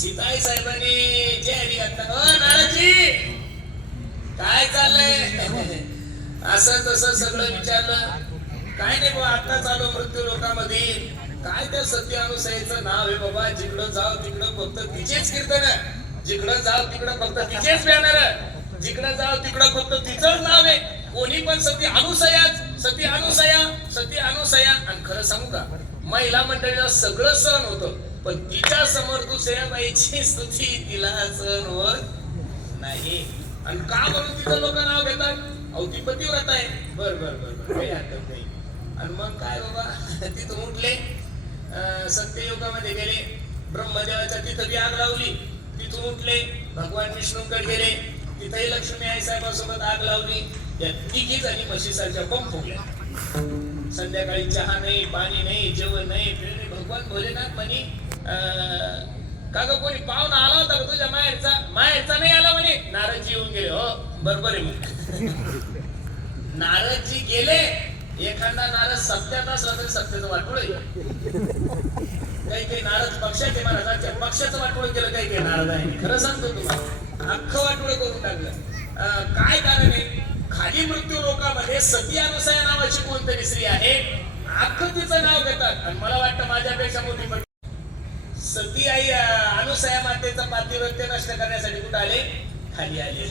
सीताई साहेबांनी जे हरी घातला. नानाजी काय चाललंय? असं तसं सगळं विचारलं. काय नाही बाबा, आता चालू मृत्यू लोकांमध्ये. काय त्या सत्य अनुसयाचं नाव आहे बाबा. जिकडं जाव तिकडं फक्त तिचेच कीर्तन, जिकडं जाव तिकडं फक्त तिचेच बॅनर, जिकडं जाव तिकडं फक्त तिचंच नाव आहे. कोणी पण सती अनुसयाच, सती अनुसया, सती अनुसया. आणि खरं सांगू का, महिला मंडळीला सगळं सहन होतं, पण तिच्या समोर दुसऱ्याबाईची स्तुती तिला सहन होत नाही. आणि का म्हणून तिचं लोक नाव घेतात? अहो ती पतिव्रता आहे. बर बर बर बर, काही हरकत नाही. आणि मग काय बाबा, तिथून उठले, सत्ययुगामध्ये गेले, ब्रह्मदेवाच्या तिथं बी आग लावली. तिथून उठले, भगवान विष्णूकडे गेले, तिथेही लक्ष्मी आई साहेबांसोबत आग लावली. या तिघी जणी म्हशीसारख्या बंब फुगल्या. संध्याकाळी चहा नाही, पाणी नाही, जेवण नाही, भगवान भोलेनाथ म्हणे, का ग कोणी पाहुणा आला होता का तुझ्या माहेरचा? माहेरचा नाही आला म्हणे. नारदजी येऊन गेले. हो बरोबर आहे मग. नारदजी गेले. एखादा नारद सत्यात असला तरी सत्याचं वाटोळ आहे. काही काही नारद पक्षाचे महाराजांच्या पक्षाचं वाटोळ केलं. काही काही नारदांनी, खरं सांगतो तुम्हाला, अख्खं वाटोळ करून टाकलं. काय कारण आहे? खाली मृत्यू लोकांमध्ये सती अनुसया नावाची कोणतरी स्त्री आहे, अख्खं तिचं नाव घेतात. आणि मला वाटतं माझ्यापेक्षा मोठी सती आई अनुसया मातेचा पातिव्रत्य नष्ट करण्यासाठी कुठे आले? खाली आले.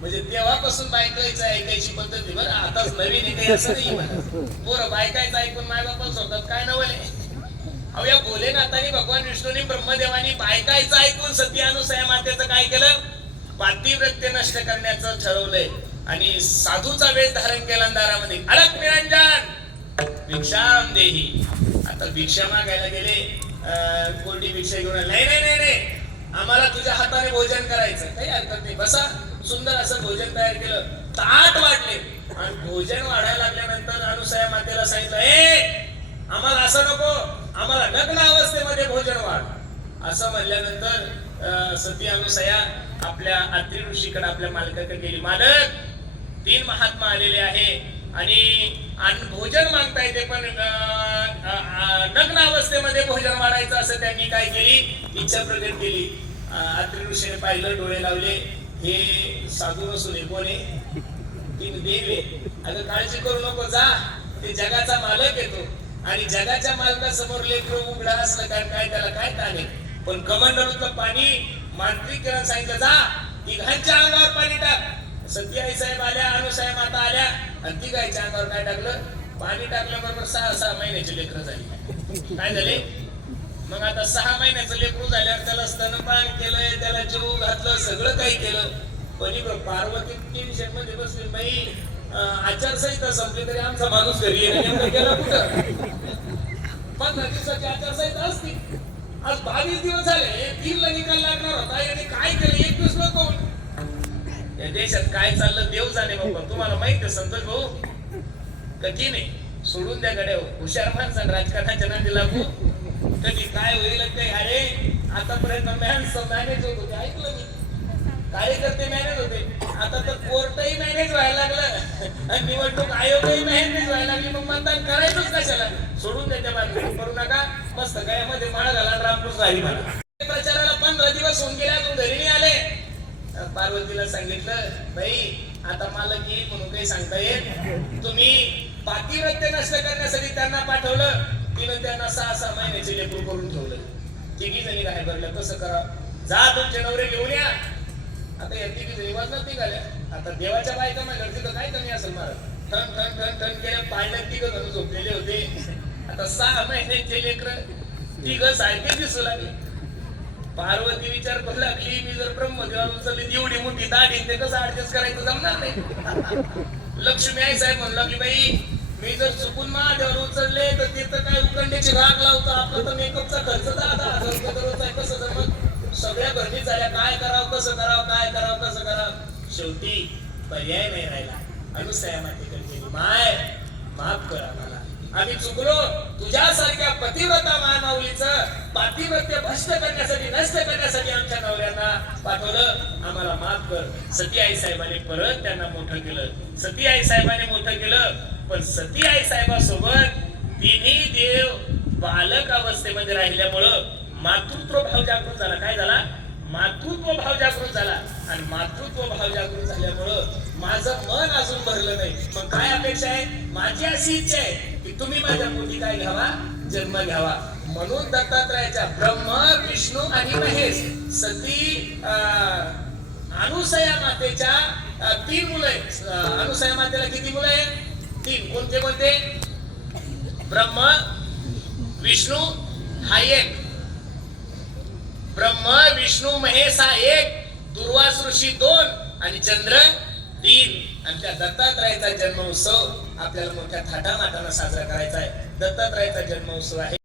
म्हणजे तेव्हापासून बायकायचं ऐकायची पद्धती. बरं आताच नवीन आहे काही असं नाही म्हणा. पोरं बायकायचं ऐकून मायबापच होतात. काय नवले? अहो या भोलेनाथांनी, भगवान विष्णूंनी, ब्रह्मदेवानी बायकायचं ऐकून सती अनुसया मातेचं काय केलं? पातिव्रत्य नष्ट करण्याचं ठरवलंय. आणि साधूचा वेश धारण केला दारामध्ये. अलक निरंजन भिक्षाम देही. आता भिक्षा मागायला गेले. कोरडी भिक्षा घेऊन, नाही नाही नाही नाही, आम्हाला तुझ्या हाताने भोजन करायचं. काही हरकत नाही, बसा. सुंदर असं भोजन तयार केलं. ताट वाढले. आणि भोजन वाढायला लागल्यानंतर अनुसया मातेला सांगितलं, आम्हाला असं नको, आम्हाला नग्न अवस्थेमध्ये भोजन वाढ. असं म्हणल्यानंतर सती अनुसया आपल्या अत्रि ऋषीकडे, आपल्या मालकाकडे गेली. मालक, 3 महात्मा आलेले आहे आणि भोजन मागता येते, पण नग्न अवस्थेमध्ये भोजन वाढायचं असं त्यांनी काय केली? इच्छा प्रकट केली. अत्रि ऋषीने पाहिलं, डोळे लावले. हे साधू नसून कोण आहे? तीन देव आहे. अगं काळजी करू नको, जा, ते जगाचा मालक येतो. आणि जगाच्या मालकासमोर लेकरं उघडा असलं कारण काय, त्याला काय ताणे? पण कमंडलूचं पाणी मांत्रिक सांगितलं, जा तिघांच्या अंगावर पाणी टाक. सती आई साहेब आल्या, अनुसया माता आल्या, आणि तिघांच्या अंगावर काय टाकलं? पाणी टाकल्याबरोबर 6 महिन्याचे लेकरं झाली. काय झाले? मग आता 6 महिन्याचं लेकरू झाल्यावर त्याला स्तनपान केलंय, त्याला जेवू घातलं, सगळं काही केलं. पण पार्वती टेन्शन मध्ये बसली. बाई आचारसंहिता संपली तरी आमचा माणूस घरी गेला कुठं? 15 दिवसाची आचारसंहिता असती. आज 22 दिवस झाले, 3 ला निकाल लागणार होता. याने काय केलं? 21 नको. या देशात काय चाललं देव जाणे बाबा. तुम्हाला माहित आहे संतोष भाऊ, कठीण आहे. सोडून द्या गड्या, हुशार माणसं राजकारणाच्या नादी लागू. कधी काय होईल काही. अरे आतापर्यंत मॅनेज होत होते, ऐकलं मी, कार्यकर्ते मॅनेज होते. आता तर कोर्टही मॅनेज व्हायला लागलं आणि निवडणूक आयोगही मॅनेज व्हायला लागली. मग मतदान करायचंच कशाला? सोडून द्या, त्या बातमी करू नका. मस्त गळ्यामध्ये माळा घाला, रामकृष्ण हरी म्हणा. प्रचाराला 15 दिवस होऊन गेले, अजून घरी नाही आले. पार्वतीला सांगितलं, बाई आता मला येईल म्हणून काही सांगता येत. तुम्ही पातिव्रत्य नष्ट करण्यासाठी त्यांना पाठवलं. तिनं त्यांना 6 महिन्याचे लेकरू करून ठेवलं. तिघी जणी काय भरलं, कसं करा? जा तुमचे नवरे घेऊन या. आता या तिघी जणी वाजत निघाल्या. आता देवाच्या बायका म्हणल्यावर तिथं काय कमी असेल मला? ठण ठण ठण ठण केल्या. पाहिलं तिघ जण झोपलेले होते. आता 6 महिन्याचे लेकर तिघ सारखे दिसू लागले. पार्वती विचार करू लागली, मी जर ब्रह्मदेवाला उचलली एवढी मोठी दाढी, ते कसं ऍडजस्ट करायचं? जमणार नाही. लक्ष्मी आई साहेब म्हणू लागली, बाई मी जर चुकून महादेवाला उचलले तर तिथं काय उकंड्याची राग लावतो. आपला तर मेकअपचा खर्च 10,000 रुपये दररोज आहे. कसं जमत? सगळ्या भरणी झाल्या. काय करावं, कसं करावं, काय करावं, कसं करावं? शेवटी पर्याय नाही राहिला. अनुसया मातेकडे गेली, माय माफ करा मला, आम्ही चुकलो. तुझ्यासारख्या पतिव्रता मानवलीचं पातिव्रत्य भ्रष्ट करण्यासाठी, नष्ट करण्यासाठी आमच्या नवऱ्यांना पाठवलं. आम्हाला माफ कर. सती आई साहेबांनी परत त्यांना मोठं केलं. सती आई साहेबांनी मोठं केलं. पण सती आई साहेबांसोबत तिन्ही देव बालक अवस्थेमध्ये राहिल्यामुळं मातृत्व भाव जागृत झाला. काय झाला? मातृत्व भाव जागृत झाला आणि मातृत्व भाव जागृत झाल्यामुळं माझं मन अजून भरलं नाही. मग काय अपेक्षा आहे? माझी अशी इच्छा आहे की तुम्ही माझ्या पोटी काय घ्यावा? जन्म घ्यावा. म्हणून दत्तात्रयाच्या ब्रह्म विष्णू आणि महेश सती अनुसया मातेच्या 3 मुलं आहेत. अनुसया मातेला किती मुलं आहेत? 3. कोणते कोणते? ब्रह्म विष्णू हा एक, ब्रह्म विष्णू महेश हा एक, दुर्वास ऋषी 2 आणि चंद्र 3. आणि त्या दत्तात्रयाचा जन्म उत्सव आपल्याला मोठ्या थाटामाटानं साजरा करायचा आहे. दत्तात्रयाचा जन्म उत्सव आहे